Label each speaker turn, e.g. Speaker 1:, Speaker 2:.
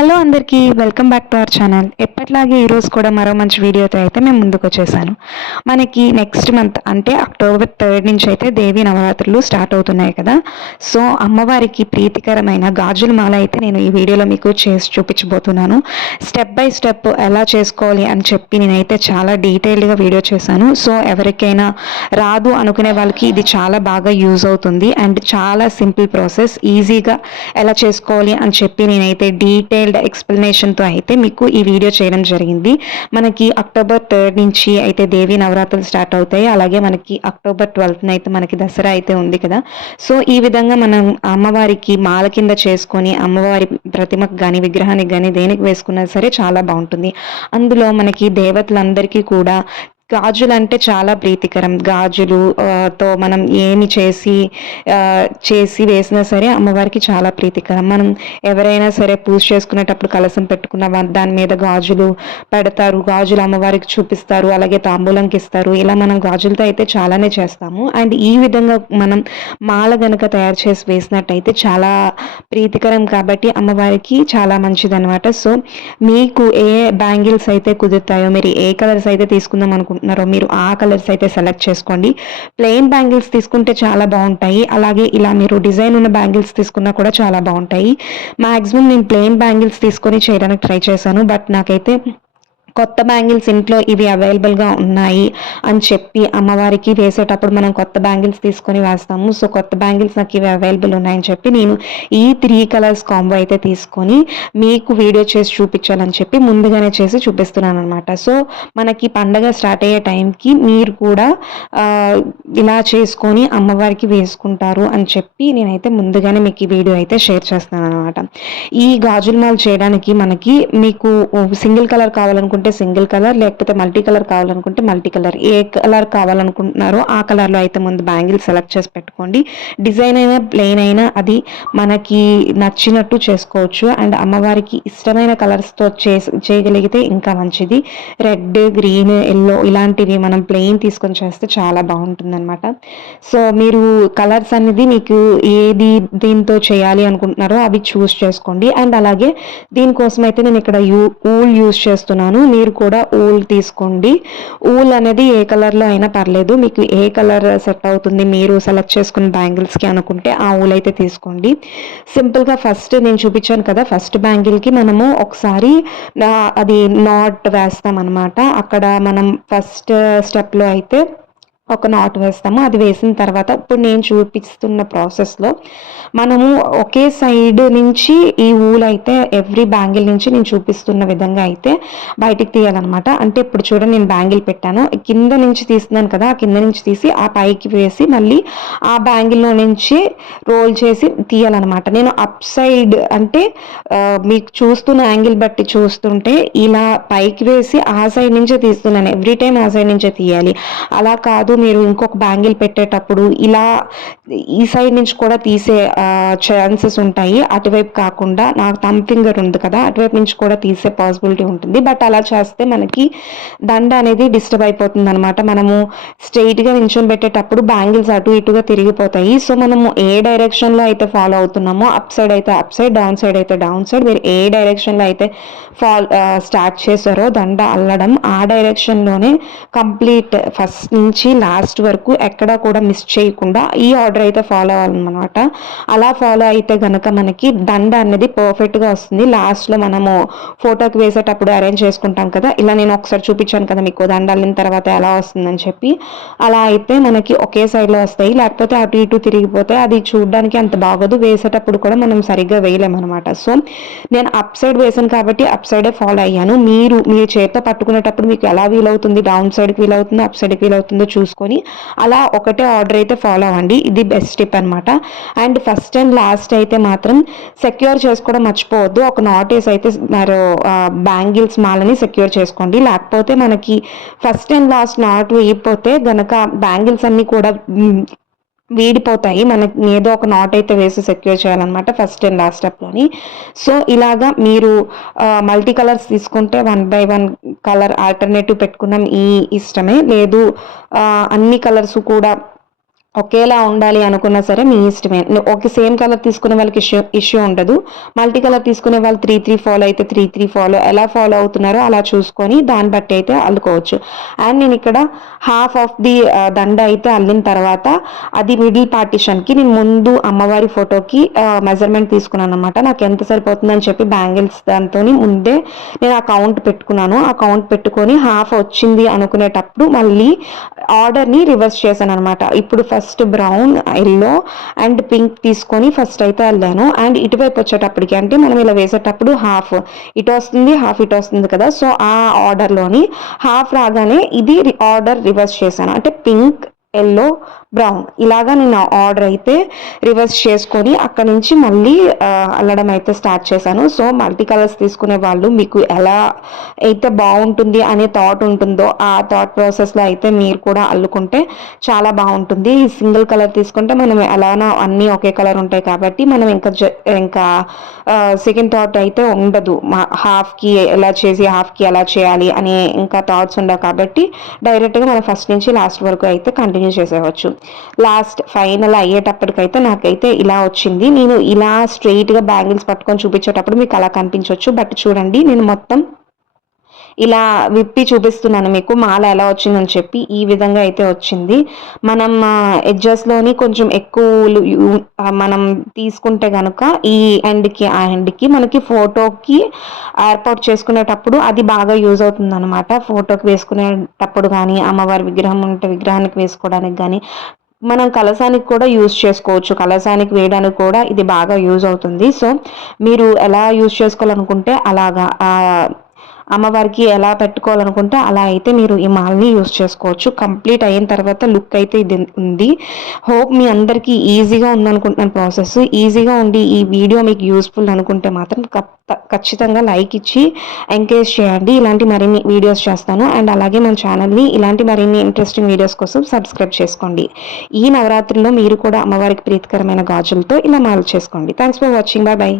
Speaker 1: Hello అందరికీ welcome back to our channel. ఎప్పట్లాగే ఈరోజు కూడా మరో మంచి వీడియోతో అయితే మేము ముందుకు వచ్చేసాను. మనకి నెక్స్ట్ మంత్ అంటే అక్టోబర్ థర్డ్ నుంచి అయితే దేవి నవరాత్రులు స్టార్ట్ అవుతున్నాయి కదా. సో అమ్మవారికి ప్రీతికరమైన గాజుల మాల అయితే నేను ఈ వీడియోలో మీకు చేసి చూపించబోతున్నాను. స్టెప్ బై స్టెప్ ఎలా చేసుకోవాలి అని చెప్పి నేనైతే చాలా డీటెయిల్డ్గా వీడియో చేశాను. సో ఎవరికైనా రాదు అనుకునే వాళ్ళకి ఇది చాలా బాగా యూజ్ అవుతుంది. అండ్ చాలా సింపుల్ ప్రాసెస్ ఈజీగా ఎలా చేసుకోవాలి అని చెప్పి నేనైతే డీటెయిల్ డీటెయిల్డ్ ఎక్స్ప్లెనేషన్తో అయితే మీకు ఈ వీడియో చేయడం జరిగింది. మనకి అక్టోబర్ థర్డ్ నుంచి అయితే దేవి నవరాత్రులు స్టార్ట్ అవుతాయి. అలాగే మనకి అక్టోబర్ ట్వెల్త్న అయితే మనకి దసరా అయితే ఉంది కదా. సో ఈ విధంగా మనం అమ్మవారికి మాల కింద చేసుకొని అమ్మవారి ప్రతిమకు కానీ విగ్రహానికి కానీ దేనికి వేసుకున్నా సరే చాలా బాగుంటుంది. అందులో మనకి దేవతలందరికీ కూడా గాజులు అంటే చాలా ప్రీతికరం. గాజులు తో మనం ఏమి చేసి చేసి వేసినా సరే అమ్మవారికి చాలా ప్రీతికరం. మనం ఎవరైనా సరే పూజ చేసుకునేటప్పుడు కలసం పెట్టుకున్న దాని మీద గాజులు పెడతారు. గాజులు అమ్మవారికి చూపిస్తారు. అలాగే తాంబూలంకి ఇస్తారు. ఇలా మనం గాజులతో అయితే చాలానే చేస్తాము. అండ్ ఈ విధంగా మనం మాల గనక తయారు చేసి వేసినట్టయితే చాలా ప్రీతికరం కాబట్టి అమ్మవారికి చాలా మంచిది అనమాట సో మీకు ఏ బ్యాంగిల్స్ అయితే కుదురుతాయో మీరు ఏ కలర్స్ అయితే తీసుకుందాం అనుకుంటున్నారు అనుకుంటున్నారో మీరు ఆ కలర్స్ అయితే సెలెక్ట్ చేసుకోండి. ప్లెయిన్ బ్యాంగిల్స్ తీసుకుంటే చాలా బాగుంటాయి. అలాగే ఇలా మీరు డిజైన్ ఉన్న బ్యాంగిల్స్ తీసుకున్నా కూడా చాలా బాగుంటాయి. మాక్సిమం నేను ప్లెయిన్ బ్యాంగిల్స్ తీసుకొని చేయడానికి ట్రై చేశాను. బట్ నాకైతే కొత్త బ్యాంగిల్స్ ఇంట్లో ఇవి అవైలబుల్గా ఉన్నాయి అని చెప్పి అమ్మవారికి వేసేటప్పుడు మనం కొత్త బ్యాంగిల్స్ తీసుకొని వేస్తాము. సో కొత్త బ్యాంగిల్స్ నాకు ఇవి అవైలబుల్ ఉన్నాయని చెప్పి నేను ఈ త్రీ కలర్స్ కాంబో అయితే తీసుకొని మీకు వీడియో చేసి చూపించాలని చెప్పి ముందుగానే చేసి చూపిస్తున్నాను అనమాట సో మనకి పండగ స్టార్ట్ అయ్యే టైంకి మీరు కూడా ఇలా చేసుకొని అమ్మవారికి వేసుకుంటారు అని చెప్పి నేనైతే ముందుగానే మీకు ఈ వీడియో అయితే షేర్ చేస్తున్నాను అనమాట ఈ గాజుల మాల్ చేయడానికి మనకి మీకు సింగిల్ కలర్ కావాలనుకుంటే కావాలనుకుంటే సింగిల్ కలర్ లేకపోతే మల్టీ కలర్ కావాలనుకుంటే మల్టీ కలర్. ఏ కలర్ కావాలనుకుంటున్నారో ఆ కలర్లో అయితే ముందు బ్యాంగిల్ సెలెక్ట్ చేసి పెట్టుకోండి. డిజైన్ అయినా ప్లెయిన్ అయినా అది మనకి నచ్చినట్టు చేసుకోవచ్చు. అండ్ అమ్మవారికి ఇష్టమైన కలర్స్తో చే చేయగలిగితే ఇంకా మంచిది. రెడ్ గ్రీన్ ఎల్లో ఇలాంటివి మనం ప్లెయిన్ తీసుకొని చేస్తే చాలా బాగుంటుంది అనమాట సో మీరు కలర్స్ అనేది మీకు ఏది దీంతో చేయాలి అనుకుంటున్నారో అవి చూస్ చేసుకోండి. అండ్ అలాగే దీనికోసం అయితే నేను ఇక్కడ యూ ఊల్ యూస్ చేస్తున్నాను. మీరు కూడా ఊల్ తీసుకోండి. ఊల్ అనేది ఏ కలర్లో అయినా పర్లేదు. మీకు ఏ కలర్ సెట్ అవుతుంది మీరు సెలెక్ట్ చేసుకున్న బ్యాంగిల్స్కి అనుకుంటే ఆ ఊల్ అయితే తీసుకోండి. సింపుల్గా ఫస్ట్ నేను చూపించాను కదా ఫస్ట్ బ్యాంగిల్కి మనము ఒకసారి అది నాట్ వేస్తామన్నమాట. అక్కడ మనం ఫస్ట్ స్టెప్లో అయితే ఒక నాట్ వేస్తాము. అది వేసిన తర్వాత ఇప్పుడు నేను చూపిస్తున్న ప్రాసెస్లో మనము ఒకే సైడ్ నుంచి ఈ ఊలు అయితే ఎవ్రీ బ్యాంగిల్ నుంచి నేను చూపిస్తున్న విధంగా అయితే బయటికి తీయాలన్నమాట. అంటే ఇప్పుడు చూడండి నేను బ్యాంగిల్ పెట్టాను. కింద నుంచి తీస్తున్నాను కదా ఆ కింద నుంచి తీసి ఆ పైకి వేసి మళ్ళీ ఆ బ్యాంగిల్లో నుంచి రోల్ చేసి తీయాలన్నమాట. నేను అప్ సైడ్ అంటే మీకు చూస్తున్న యాంగిల్ బట్టి చూస్తుంటే ఇలా పైకి వేసి ఆ సైడ్ నుంచే తీస్తున్నాను. ఎవ్రీ టైం ఆ సైడ్ నుంచే తీయాలి. అలా కాదు మీరు ఇంకొక బ్యాంగిల్ పెట్టేటప్పుడు ఇలా ఈ సైడ్ నుంచి కూడా తీసే ఛాన్సెస్ ఉంటాయి. అటువైపు కాకుండా నాకు థమ్ ఫింగర్ ఉంది కదా అటువైపు నుంచి కూడా తీసే పాసిబిలిటీ ఉంటుంది. బట్ అలా చేస్తే మనకి దండ అనేది డిస్టర్బ్ అయిపోతుంది అనమాట మనము స్ట్రైట్గా నించొని పెట్టేటప్పుడు బ్యాంగిల్స్ అటు ఇటుగా తిరిగిపోతాయి. సో మనము ఏ డైరెక్షన్లో అయితే ఫాలో అవుతున్నామో అప్ సైడ్ అయితే అప్ సైడ్ డౌన్ సైడ్ అయితే డౌన్ సైడ్ మీరు ఏ డైరెక్షన్లో అయితే ఫాల్ స్టార్ట్ చేశారో దండ అల్లడం ఆ డైరెక్షన్లోనే కంప్లీట్ ఫస్ట్ నుంచి లాస్ట్ వరకు ఎక్కడా కూడా మిస్ చేయకుండా ఈ ఆర్డర్ అయితే ఫాలో అవ్వాలన్నమాట. అలా ఫాలో అయితే కనుక మనకి దండ అనేది పర్ఫెక్ట్గా వస్తుంది. లాస్ట్లో మనము ఫోటోకి వేసేటప్పుడు అరేంజ్ చేసుకుంటాం కదా ఇలా నేను ఒకసారి చూపించాను కదా మీకు దండ అల్లిన తర్వాత ఎలా వస్తుందని చెప్పి. అలా అయితే మనకి ఒకే సైడ్లో వస్తాయి. లేకపోతే అటు ఇటు తిరిగిపోతే అది చూడడానికి అంత బాగోదు. వేసేటప్పుడు కూడా మనం సరిగ్గా వేయలేమన్నమాట. సో నేను అప్ సైడ్ వేసాను కాబట్టి అప్ సైడే ఫాలో అయ్యాను. మీరు మీరు చేతితో పట్టుకునేటప్పుడు మీకు ఎలా వీలవుతుంది? డౌన్ సైడ్కి వీలవుతుందో? అప్ సైడ్కి వీలవుతుందో? చూసుకొని అలా ఒకటే ఆర్డర్ అయితే ఫాలో అవ్వండి. ఇది బెస్ట్ టిప్ అనమాట అండ్ ఫస్ట్ అండ్ లాస్ట్ అయితే మాత్రం సెక్యూర్ చేసుకోవడం మర్చిపోవద్దు. ఒక నోటీస్ అయితే మరి బ్యాంగిల్స్ మాలని సెక్యూర్ చేసుకోండి. లేకపోతే మనకి ఫస్ట్ అండ్ లాస్ట్ నాట్ వేయకపోతే గనక బ్యాంగిల్స్ అన్నీ కూడా వీడిపోతాయి. మనకి ఏదో ఒక నాట్ అయితే వేసి సెక్యూర్ చేయాలన్నమాట ఫస్ట్ అండ్ లాస్ట్ స్టెప్లోని సో ఇలాగా మీరు మల్టీ కలర్స్ తీసుకుంటే one by one colour alternative పెట్టుకున్నాం ఈ ఇష్టమే. లేదు అన్ని కలర్స్ కూడా ఒకేలా ఉండాలి అనుకున్నా సరే మీ ఇష్టమే. ఒక సేమ్ కలర్ తీసుకునే వాళ్ళకి ఇష్యూ ఇష్యూ ఉండదు. మల్టీ కలర్ తీసుకునే వాళ్ళు త్రీ త్రీ ఫాలో అయితే త్రీ త్రీ ఫాలో ఎలా ఫాలో అవుతున్నారో అలా చూసుకొని దాన్ని బట్టి అయితే అల్లుకోవచ్చు. అండ్ నేను ఇక్కడ హాఫ్ ఆఫ్ ది దండ అయితే అల్లిన తర్వాత అది మిడిల్ పార్టిషన్కి నేను ముందు అమ్మవారి ఫోటోకి మెజర్మెంట్ uh, తీసుకున్నాను అనమాట నాకు ఎంత సరిపోతుందని చెప్పి బ్యాంగిల్స్ దాంతో ముందే నేను ఆ కౌంట్ పెట్టుకున్నాను. ఆ కౌంట్ పెట్టుకొని హాఫ్ వచ్చింది అనుకునేటప్పుడు మళ్ళీ ఆర్డర్ని రివర్స్ చేశాను అనమాట ఇప్పుడు first first brown yellow and pink తీసుకొని ఫస్ట్ అయితే వెళ్ళాను. అండ్ ఇటువైపు వచ్చేటప్పటికి అంటే మనం ఇలా వేసేటప్పుడు హాఫ్ ఇటు వస్తుంది హాఫ్ ఇటు వస్తుంది కదా. సో ఆ ఆర్డర్లోని హాఫ్ రాగానే ఇది ఆర్డర్ రివర్స్ చేశాను. అంటే పింక్ ఎల్లో బ్రౌన్. ఇలాగా నేను ఆర్డర్ అయితే రివర్స్ చేసుకొని అక్కడ నుంచి మళ్ళీ అల్లడం అయితే స్టార్ట్ చేశాను. సో మల్టీ కలర్స్ తీసుకునే వాళ్ళు మీకు ఎలా అయితే బాగుంటుంది అనే థాట్ ఉంటుందో ఆ థాట్ ప్రాసెస్లో అయితే మీరు కూడా అల్లుకుంటే చాలా బాగుంటుంది. ఈ సింగిల్ కలర్ తీసుకుంటే మనం ఎలానో అన్నీ ఒకే కలర్ ఉంటాయి కాబట్టి మనం ఇంకా ఇంకా సెకండ్ థాట్ అయితే ఉండదు. హాఫ్కి ఎలా చేసి హాఫ్కి ఎలా చేయాలి అనే ఇంకా థాట్స్ ఉండవు కాబట్టి డైరెక్ట్గా మనం ఫస్ట్ నుంచి లాస్ట్ వరకు అయితే కంటిన్యూ చేసేవచ్చు లాస్ట్ ఫైనల్ అయ్యేటప్పటికైతే నాకైతే ఇలా వచ్చింది. నేను ఇలా స్ట్రెయిట్గా బ్యాంగిల్స్ పట్టుకొని చూపించేటప్పుడు మీకు అలా కనిపించవచ్చు బట్ చూడండి నేను మొత్తం ఇలా విప్పి చూపిస్తున్నాను మీకు మాల ఎలా వచ్చిందని చెప్పి ఈ విధంగా అయితే వచ్చింది. మనం ఎడ్జస్ట్లోని కొంచెం ఎక్కువ మనం తీసుకుంటే కనుక ఈ ఎండ్కి ఆ ఎండ్కి మనకి ఫోటోకి ఏర్పాటు చేసుకునేటప్పుడు అది బాగా యూజ్ అవుతుంది అనమాట ఫోటోకి వేసుకునేటప్పుడు కానీ అమ్మవారి విగ్రహం ఉంటే విగ్రహానికి వేసుకోవడానికి కానీ మనం కలసానికి కూడా యూజ్ చేసుకోవచ్చు. కలసానికి వేయడానికి కూడా ఇది బాగా యూజ్ అవుతుంది. సో మీరు ఎలా యూజ్ చేసుకోవాలనుకుంటే అలాగా అమ్మవారికి ఎలా పెట్టుకోవాలనుకుంటే అలా అయితే మీరు ఈ మాల్ని యూస్ చేసుకోవచ్చు. కంప్లీట్ అయిన తర్వాత లుక్ అయితే ఇది ఉంది. హోప్ మీ అందరికీ ఈజీగా ఉందనుకుంటున్నాను ప్రాసెస్. ఈజీగా ఉండి ఈ వీడియో మీకు యూస్ఫుల్ అనుకుంటే మాత్రం ఖచ్చితంగా లైక్ ఇచ్చి ఎంకరేజ్ చేయండి. ఇలాంటి మరిన్ని వీడియోస్ చేస్తాను. అండ్ అలాగే మన ఛానల్ని ఇలాంటి మరిన్ని ఇంట్రెస్టింగ్ వీడియోస్ కోసం సబ్స్క్రైబ్ చేసుకోండి. ఈ నవరాత్రిలో మీరు కూడా అమ్మవారికి ప్రీతికరమైన గాజులతో ఇలా మాల్ చేసుకోండి. Thanks for watching bye bye